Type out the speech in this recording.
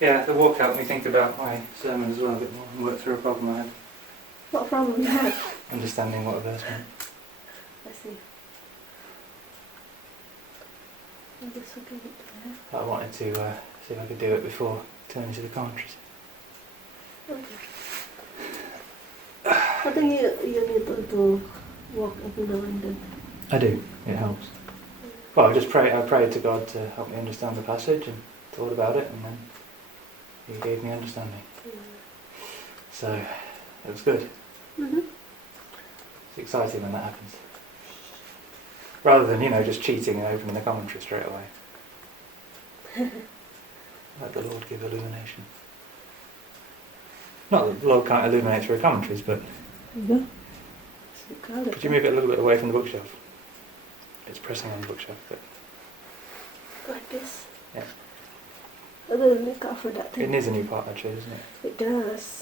Yeah, the walk helped me think about my sermon as well a bit more and work through a problem I had. What problem you had? Understanding what a verse meant. I see. I'm just looking at that. I wanted to see if I could do it before turning to the commentaries. Okay. I think you need to walk every now and then. I do. It helps. Well, I prayed to God to help me understand the passage and thought about it, and then He gave me understanding. So it was good. Mm-hmm. It's exciting when that happens. Rather than, just cheating and opening the commentary straight away. Let the Lord give illumination. Not that the Lord can't illuminate through commentaries, but Mm-hmm. could you move it a little bit away from the bookshelf? It's pressing on the bookshelf, but Like this? Yeah. I don't look out for that it thing. needs a new part actually, doesn't it? It does.